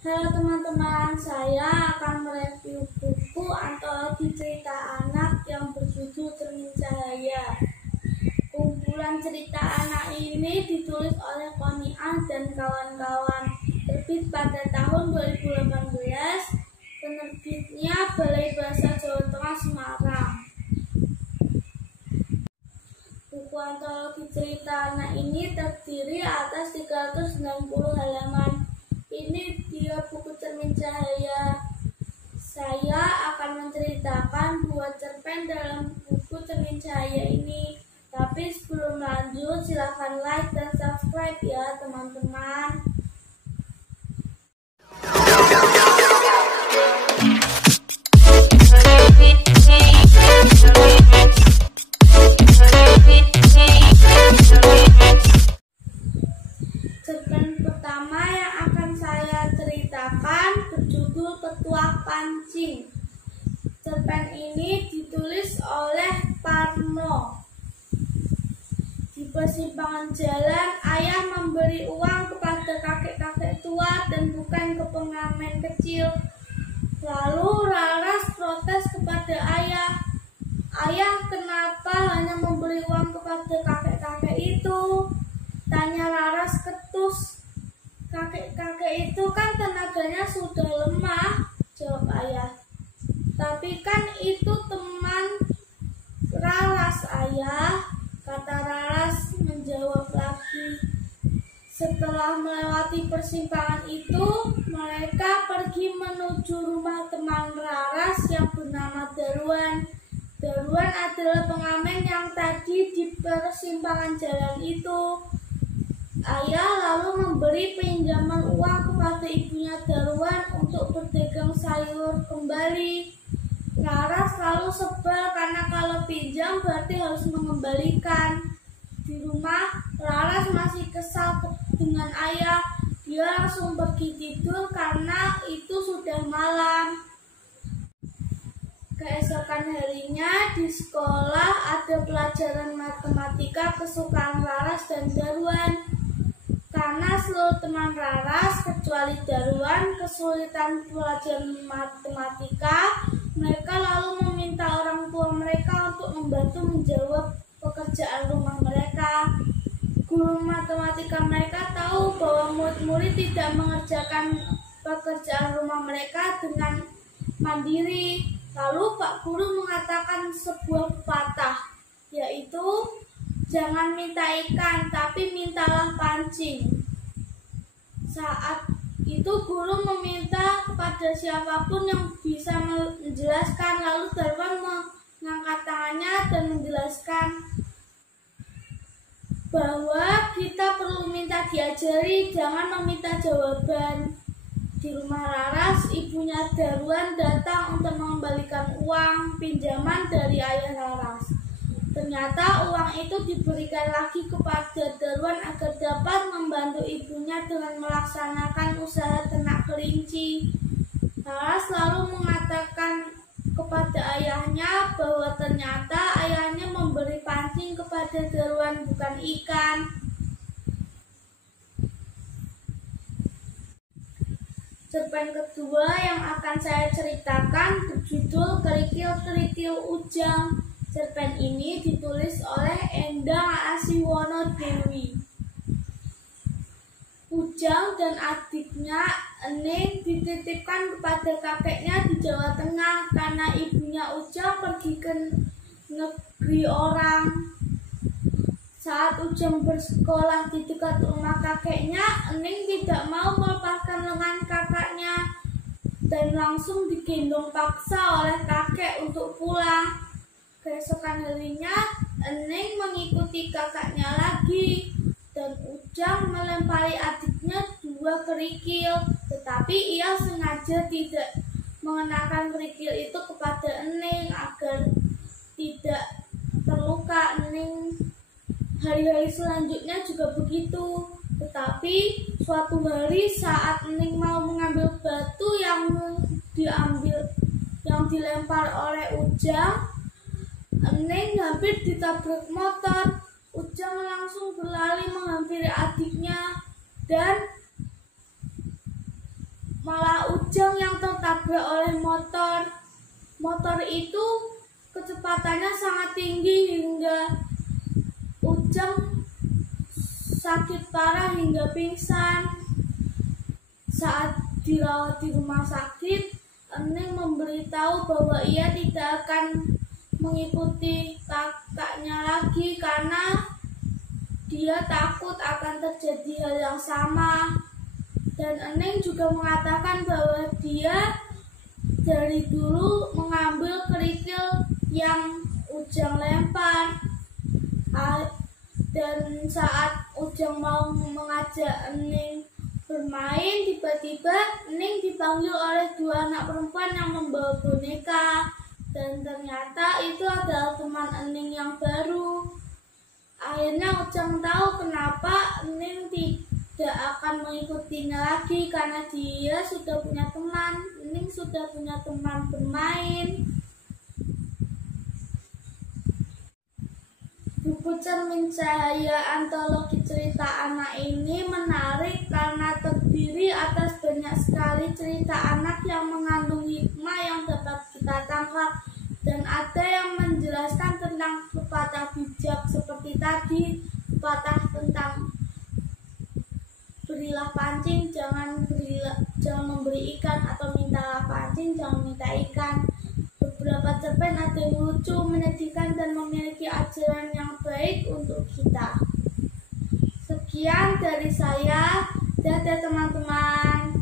Halo teman-teman, saya akan mereview buku antologi cerita anak yang berjudul Cermin Cahaya. Kumpulan cerita anak ini ditulis oleh Koniah dan kawan-kawan, terbit pada tahun 2018, penerbitnya Balai Bahasa Jawa Tengah Semarang. Buku antologi cerita anak ini terdiri atas 390 halaman. Ini dia buku Cermin Cahaya. Saya akan menceritakan buat cerpen dalam buku Cermin Cahaya ini. Tapi sebelum lanjut, silahkan like dan subscribe ya teman-teman. Cerpen pertama yang akan saya ceritakan berjudul Petuah Pancing. Cerpen ini ditulis oleh Parno. Di persimpangan jalan, ayah memberi uang kepada kakek-kakek tua dan bukan ke pengamen kecil. Lalu Laras protes kepada ayah. Ayah, kenapa hanya memberi uang kepada kakek-kakek itu? Tanya Laras ketus. Kakek-kakek itu kan tenaganya sudah lemah, jawab ayah. Tapi kan itu teman Laras, ayah, kata Laras menjawab lagi. Setelah melewati persimpangan itu, mereka pergi menuju rumah teman Laras yang bernama Darwan. Darwan adalah pengamen yang tadi di persimpangan jalan itu. Ayah lalu memberi pinjaman uang kepada ibunya Darwan untuk berdagang sayur kembali. Laras lalu sebel karena kalau pinjam berarti harus mengembalikan. Di rumah, Laras masih kesal dengan ayah. Dia langsung pergi tidur karena itu sudah malam. Keesokan harinya di sekolah ada pelajaran matematika kesukaan Laras dan Darwan. Karena seluruh teman Laras kecuali Darwan kesulitan pelajaran matematika, mereka lalu meminta orang tua mereka untuk membantu menjawab pekerjaan rumah mereka. Guru matematika mereka tahu bahwa murid-murid tidak mengerjakan pekerjaan rumah mereka dengan mandiri. Lalu Pak Guru mengatakan sebuah pepatah, yaitu jangan minta ikan, tapi mintalah pancing. Saat itu guru meminta kepada siapapun yang bisa menjelaskan. Lalu Darwan mengangkat tangannya dan menjelaskan bahwa kita perlu minta diajari, jangan meminta jawaban. Di rumah Laras, ibunya Darwan datang untuk mengembalikan uang pinjaman dari ayah Laras. Ternyata uang itu diberikan lagi kepada Darwan agar dapat membantu ibunya dengan melaksanakan usaha ternak kelinci. Laras lalu mengatakan kepada ayahnya bahwa ternyata ayahnya memberi pancing kepada Darwan, bukan ikan. Cerpen kedua yang akan saya ceritakan berjudul Kerikil-kerikil Ujang. Cerpen ini ditulis oleh Endang Asiwono Dewi. Ujang dan adiknya Ening dititipkan kepada kakeknya di Jawa Tengah karena ibunya Ujang pergi ke negeri orang. Saat Ujang bersekolah di dekat rumah kakeknya, Ening tidak mau melepaskan lengan kakaknya dan langsung digendong paksa oleh kakek untuk pulang. Keesokan harinya, Ening mengikuti kakaknya lagi dan Ujang melempari adiknya 2 kerikil, tetapi ia sengaja tidak mengenakan kerikil itu kepada Ening agar tidak terluka. Ening hari-hari selanjutnya juga begitu. Tetapi suatu hari saat Ening mau mengambil batu yang dilempar oleh Ujang, Ening hampir ditabrak motor. Ujang langsung berlari menghampiri adiknya dan malah Ujang yang tertabrak oleh motor. Motor itu kecepatannya sangat tinggi hingga Ujang sakit parah hingga pingsan. Saat dirawat di rumah sakit, Ening memberitahu bahwa ia tidak akan mengikuti kakaknya lagi karena dia takut akan terjadi hal yang sama. Dan Ening juga mengatakan bahwa dia dari dulu mengambil kerikil yang Ujang lempar. Dan saat Ujang mau mengajak Ening bermain, tiba-tiba Ening dipanggil oleh dua anak perempuan yang membawa boneka. Dan ternyata itu adalah teman Ening yang baru. Akhirnya Ujang tahu kenapa Ening tidak akan mengikutinya lagi, karena dia sudah punya teman. Ening sudah punya teman bermain. Buku Cermin Cahaya antologi cerita anak ini menarik karena terdiri atas banyak sekali cerita anak yang mengandung hikmah yang dapat kita tangkap. Dan ada yang menjelaskan tentang pepatah bijak seperti tadi, pepatah tentang berilah pancing, jangan memberi ikan, atau mintalah pancing, jangan minta ikan. Beberapa cerpen ada yang lucu, menyedihkan, dan memiliki ajaran yang baik untuk kita. Sekian dari saya, dadah teman-teman.